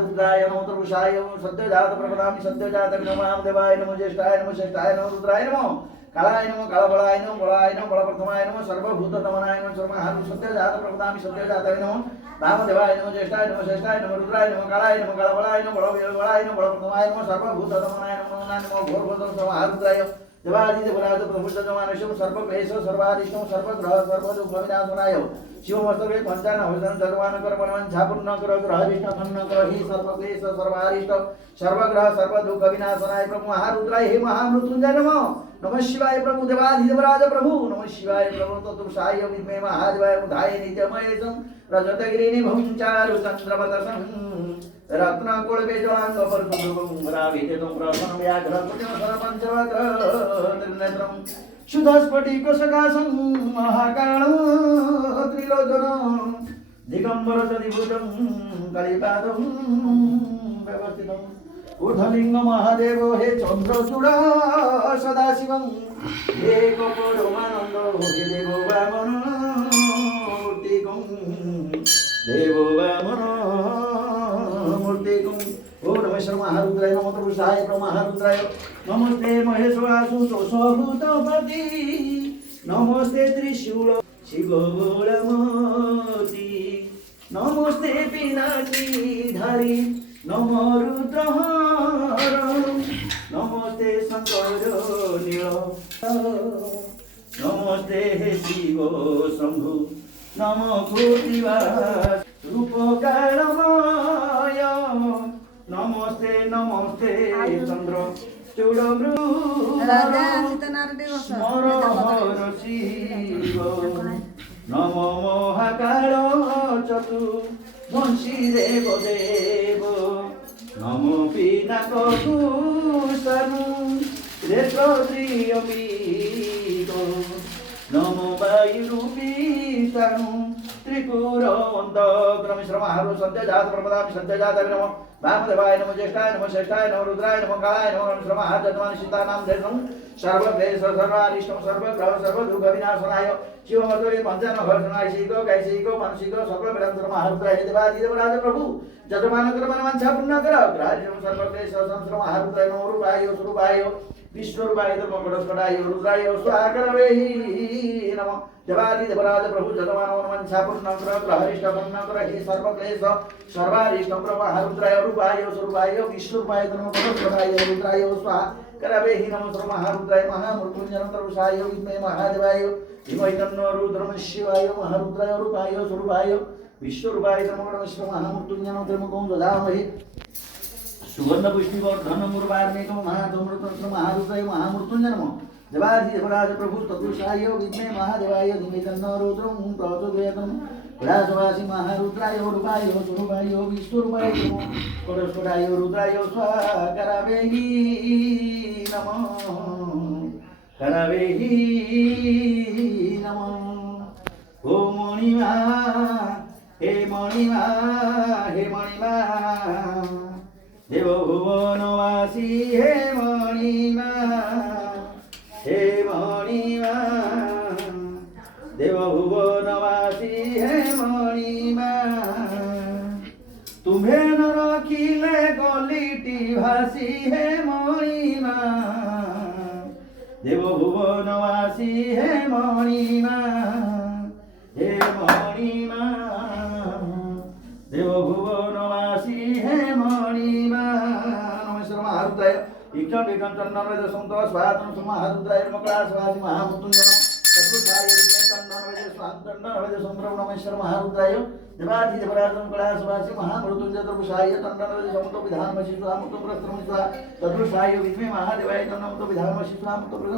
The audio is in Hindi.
रुद्राय नमो तरुषाय सद्योजात प्रपदामि सद्योजात नमः देवाय नमो ज्येष्ठाय नमो श्रेष्ठाय नमो रुद्राय नमो कालाय नमो कालबलाय नमो बलाय नमो बलप्रथमाय नमो सर्वभूतदमनाय नमो सर्वहारु सद्योजात प्रपदामि सद्योजाताय नमो वामदेवाय नमो ज्येष्ठाय नमो श्रेष्ठाय नमो रुद्राय नमो कालाय नमो कालबलाय नमो बलाय नमो बलप्रथमाय नमो सर्वभूतदमनाय नमो नमो घोरभूतं सर्वहारुद्राय देवादिदेवराज प्रभुजमानुषं सर्वक्लेश सर्वादिष्टं सर्वग्रह सर्वदुःखविनाशनाय शिवमस्तके पंचानन सर्वान कर मनवंछापूर्ण कर ग्रहविष्ण खन्न कर ही सर्वक्लेश सर्वारिष्ट सर्वग्रह सर्वदुःख विनाशनाय प्रभु महारुद्राय हे महामृत्युंजय नमः नमः शिवाय प्रभु देवाधिदेवराज प्रभु नमः शिवाय प्रभु तत्पुरुषाय विद्महे महादेवाय बुधाय नित्यमहेशं रजतगिरिनि भुंचारु चंद्रवदसं रत्नकुलबेजलांग परशुभं रावितेतं प्रसन्नं व्याघ्रकुटिं सरपञ्चवक्र त्रिनेत्रं शुद्धस्फटिकसकाशं महाकालं त्रिलोचनं दिगम्बरचदिभुजं कलिपादं व्यवस्थितम् ऊर्ध्वलिंग महादेव हे चंद्रचूड़ सदाशिवं हे कपोलमानंद हे देवो वामन मूर्तिकं देवो वामन मूर्तिकं ओम नमः महारुद्राय नमो तरुषाय महारुद्राय नमस्ते महेश्वरासुतोषभूतपति नमस्ते त्रिशूल शिवगोलमूर्ति नमस्ते पिनाकीधारी नमो रुद्रहार नमस्ते शंकर नील नमस्ते हे शिव शंभु नमो कृतिवास रूपकालमय नमस्ते नमस्ते चंद्र चूड़मृ स्मर हर शिव नमो महाकाल चतु वंशी देव देव नमो पिनाकभूषणु रेत्रियमीको नमो वायुरूपीषणु त्रिपुरवन्तक्रमिश्रमहारु सद्यजात प्रपदामि सद्यजाताय नमो वामदेवाय नमो ज्येष्ठाय नमो श्रेष्ठाय नमो रुद्राय नमो कालाय नमो श्रमहार जन्मानि सीतानां धैर्यं सर्वक्लेश सर्वारिष्टं सर्वग्रह सर्वदुःख विनाशनाय शिवमस्तके पंचानन घर्षणाय शीघ्र कैशीघ्र मानसिक सर्ववेदांतर महारुद्राय देवादिदेवराज प्रभु जजमान कर मनवांछा पूर्ण कर ग्राह्यं सर्वक्लेश संस्र महारुद्राय नमो रूपाय स्वरूपाय विष्णुरूपाय धर्मपटस्कटाय रुद्राय स्वाकरवेहि नमः देवादिदेवराज प्रभु जजमान मनवांछा पूर्ण कर ग्रहरिष्ट पूर्ण कर हि सर्वक्लेश सर्वारिष्ट प्रभु महारुद्राय रूपाय स्वरूपाय विष्णुरूपाय धर्मपटस्कटाय रुद्राय स्वाहा करवेहि नमः महारुद्राय महामृत्युंजय तरुषाय विद्महे महादेवाय धीमहि तन्नो रुद्रः शिवाय महारुद्राय रूपाय स्वरूपाय विश्वरूपाय नमः शिव महामृत्युंजय त्र्यंबकं ददामहि सुवर्णपुष्टिवर्धनं मुर्वार्णेकं महाधूम्रतंत्र महारुद्राय महामृत्युंजय नमः देवाधिदेवराज प्रभु तत्पुरुषाय विद्महे महादेवाय धीमहि तन्नो रुद्रः प्रचोदयात् राजवासी महारुद्राय रूपाय स्वरूपाय विष्णुरूपाय परस्पराय रुद्राय स्वाहा करवेहि नमः करवेहि नमः ओ मणिमा हे मणिमा हे मणिमा देव भुवनवासी हे मणिमा हे मणिमा देव भुवनवासी हे मणिमा तुम्हें न रखिले गलिटी भासी हे मणिमा देव भुवनवासी हे मणिमा हे मणिमा देव भुवनवासी हे मणिमा नमस्कार महारुद्राय इक्षण विक्षण चंदन वेद संत स्वाहातन महारुद्राय मकड़ा स्वासी महामृत्युंजय तत्पुरुषाय विद्महे चंदन वेद स्वाहातन वेद संभ्रम नमस्कार महारुद्राय देवाधिदेवराजं कलासवासी महामृत्युंजय तत्पुरुषाय चंदन वेद समतो विधानमसि स्वाहा मुक्तो प्रस्त्रम स्वाहा तत्पुरुषाय विद्महे महादेवाय चंदन विधानमसि स्वाहा मुक्तो